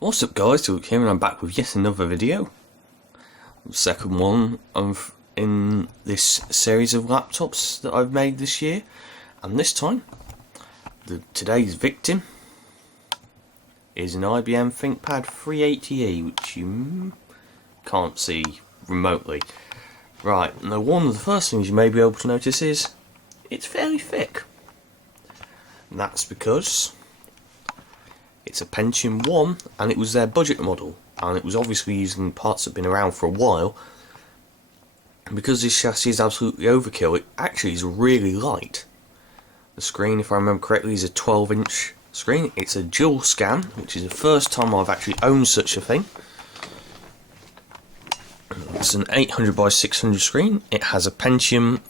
What's up guys, Luke here and I'm back with yet another video. The second one of in this series of laptops that I've made this year. And this time, today's victim is an IBM ThinkPad 380E, which you can't see remotely. Right, now one of the first things you may be able to notice is it's fairly thick. And that's because it's a Pentium 1 and it was their budget model, and it was obviously using parts that have been around for a while. And because this chassis is absolutely overkill, it actually is really light. The screen, if I remember correctly, is a 12-inch screen. It's a dual scan, which is the first time I've actually owned such a thing. It's an 800 by 600 screen. It has a Pentium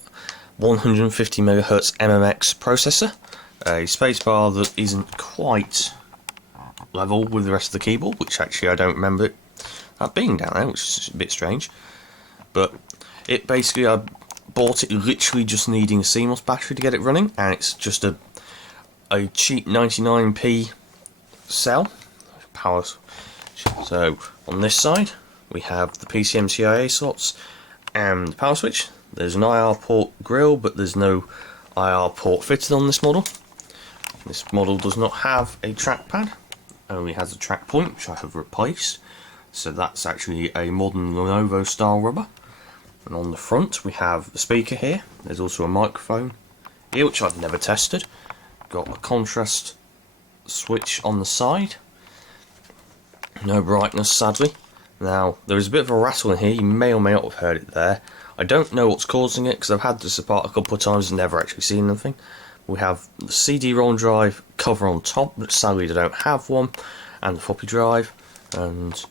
150 MHz MMX processor, a spacebar that isn't quite level with the rest of the keyboard, which actually I don't remember that being down there, which is a bit strange. But it basically, I bought it literally just needing a CMOS battery to get it running, and it's just a cheap 99p cell power. So on this side we have the PCMCIA slots and the power switch. There's an IR port grill, but there's no IR port fitted on this model. This model does not have a trackpad, only has a track point, which I have replaced. So that's actually a modern Lenovo style rubber. And on the front we have the speaker here. There's also a microphone here, which I've never tested. Got a contrast switch on the side. No brightness, sadly. Now, there is a bit of a rattle in here. You may or may not have heard it there. I don't know what's causing it, because I've had this apart a couple of times and never actually seen anything. We have the CD-ROM drive cover on top, but sadly they don't have one, and the floppy drive, and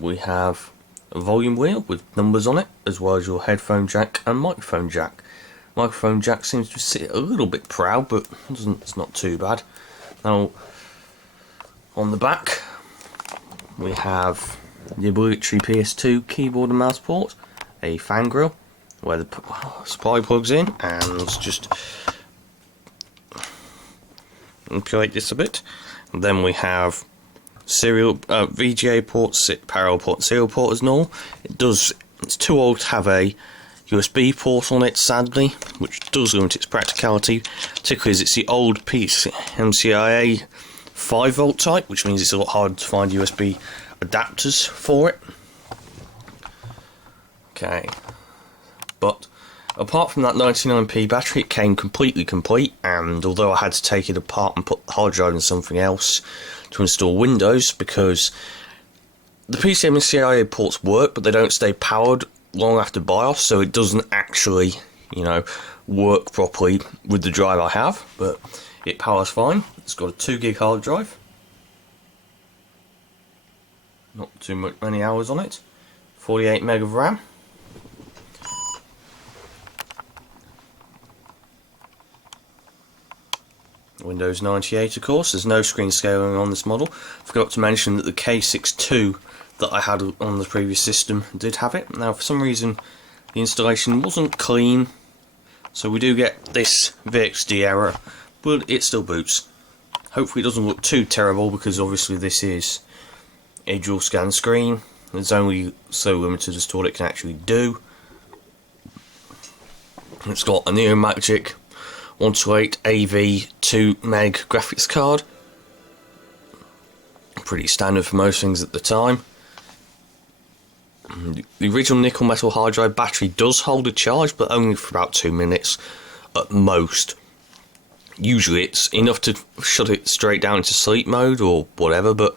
we have a volume wheel with numbers on it, as well as your headphone jack and microphone jack. Microphone jack seems to sit a little bit proud, but it's not too bad. Now, on the back, we have the obligatory PS2 keyboard and mouse port, a fan grill where the supply plugs in, and let's just manipulate this a bit. And then we have serial VGA ports, parallel port, serial port as normal. It's too old to have a USB port on it, sadly, which does limit its practicality, particularly as it's the old PCMCIA 5V type, which means it's a lot harder to find USB adapters for it. Okay, but apart from that 99p battery, it came completely complete, and although I had to take it apart and put the hard drive in something else to install Windows, because the PCMCIA ports work, but they don't stay powered long after BIOS, so it doesn't actually, work properly with the drive I have, but it powers fine. It's got a 2 gig hard drive, not too many hours on it, 48 meg of RAM. Windows 98, of course. There's no screen scaling on this model. Forgot to mention that the K62 that I had on the previous system did have it. Now, for some reason, the installation wasn't clean, so we do get this VXD error, but it still boots. Hopefully it doesn't look too terrible, because obviously this is a dual scan screen. It's only so limited as to what it can actually do. It's got a Neo Magic 128 AV 2 meg graphics card. Pretty standard for most things at the time. The original nickel metal hard drive battery does hold a charge, but only for about 2 minutes at most. Usually it's enough to shut it straight down into sleep mode or whatever, but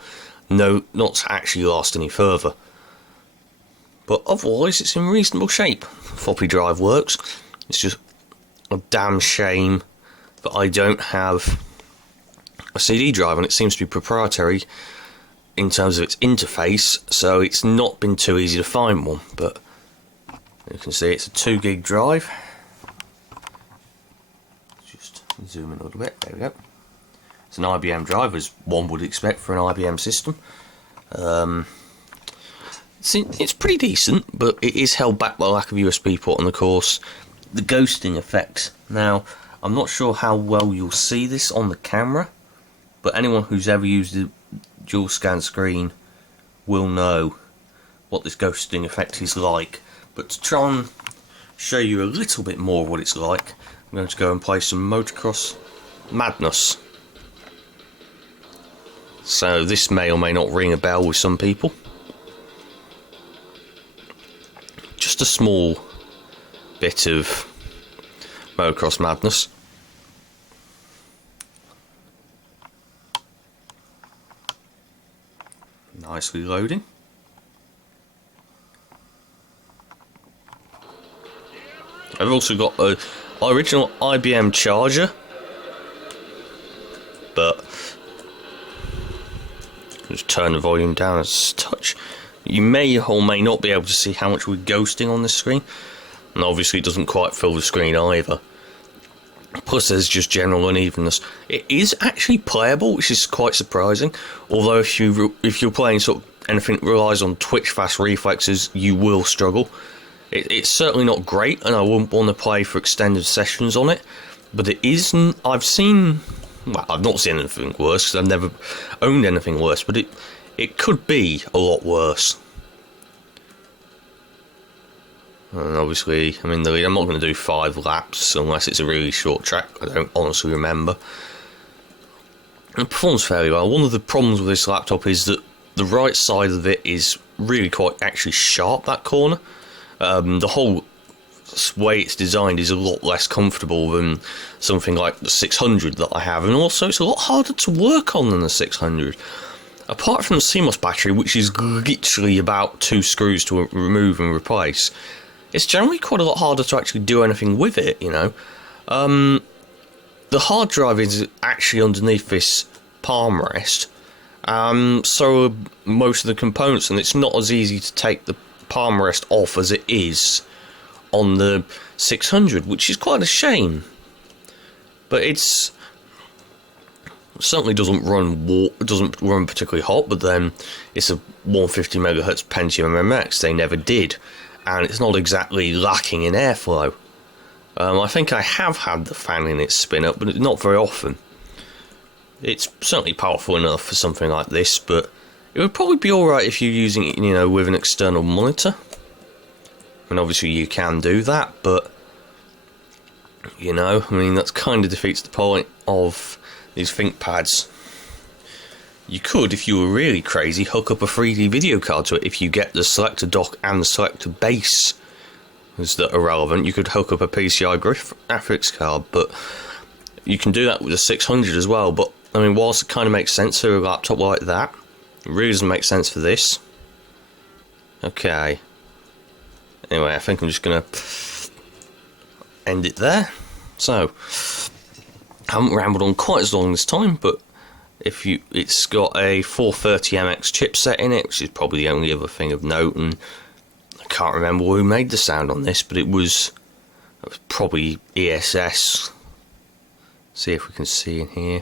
no, not to actually last any further. But otherwise it's in reasonable shape. Floppy drive works. It's just a damn shame that I don't have a CD drive, and it seems to be proprietary in terms of its interface, so it's not been too easy to find one. But you can see it's a 2 gig drive. Just zoom in a little bit, there we go. It's an IBM drive, as one would expect for an IBM system. It's pretty decent, but it is held back by lack of USB port, and of course the ghosting effect. Now, I'm not sure how well you'll see this on the camera, but anyone who's ever used a dual scan screen will know what this ghosting effect is like. But to try and show you a little bit more of what it's like, I'm going to go and play some Motocross Madness. So this may or may not ring a bell with some people. Just a small bit of Motocross Madness. Nicely loading. I've also got a original IBM charger, but just turn the volume down a touch. You may or may not be able to see how much we're ghosting on this screen, and obviously it doesn't quite fill the screen either. Plus there's just general unevenness. It is actually playable, which is quite surprising, although if you're playing sort of anything that relies on twitch fast reflexes, you will struggle. It's certainly not great, and I wouldn't want to play for extended sessions on it, but it isn't. I've not seen anything worse, because I've never owned anything worse, but it could be a lot worse. And obviously, I'm in the lead. I'm not going to do 5 laps unless it's a really short track. I don't honestly remember. It performs fairly well. One of the problems with this laptop is that the right side of it is really quite actually sharp, that corner. The whole way it's designed is a lot less comfortable than something like the 600 that I have, and also it's a lot harder to work on than the 600. Apart from the CMOS battery, which is literally about 2 screws to remove and replace, it's generally quite a lot harder to actually do anything with it, you know. The hard drive is actually underneath this palm rest, so are most of the components, and it's not as easy to take the palm rest off as it is on the 600, which is quite a shame. But it's certainly doesn't run particularly hot, but then it's a 150 MHz Pentium MMX. They never did, and it's not exactly lacking in airflow. I think I have had the fan in it spin up, but not very often. It's certainly powerful enough for something like this, but it would probably be alright if you're using it, you know, with an external monitor. And obviously you can do that, but, you know, I mean, that kind of defeats the point of these ThinkPads. You could, if you were really crazy, hook up a 3D video card to it. If you get the selector dock and the selector base that are relevant, you could hook up a PCI graphics card, but you can do that with a 600 as well. But, I mean, whilst it kind of makes sense for a laptop like that, it really doesn't make sense for this. Okay. Anyway, I think I'm just going to end it there. So, I haven't rambled on quite as long this time, but it's got a 430MX chipset in it, which is probably the only other thing of note, and I can't remember who made the sound on this, but it was probably ESS. See if we can see in here.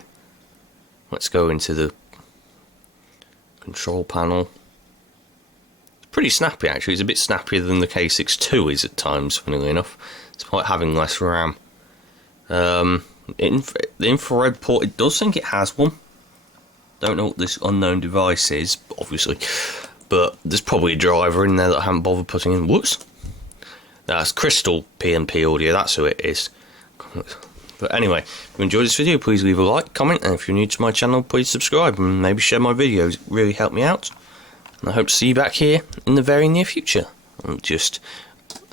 Let's go into the control panel. It's pretty snappy, actually. It's a bit snappier than the K62 is at times, funnily enough, despite having less RAM. The infrared port, it does think it has one. Don't know what this unknown device is, obviously, but there's probably a driver in there that I haven't bothered putting in. Whoops. That's Crystal PNP audio, that's who it is. But anyway, if you enjoyed this video, please leave a like, comment, and if you're new to my channel, please subscribe and maybe share my videos. It really help me out. And I hope to see you back here in the very near future. I just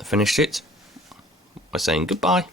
finished it by saying goodbye.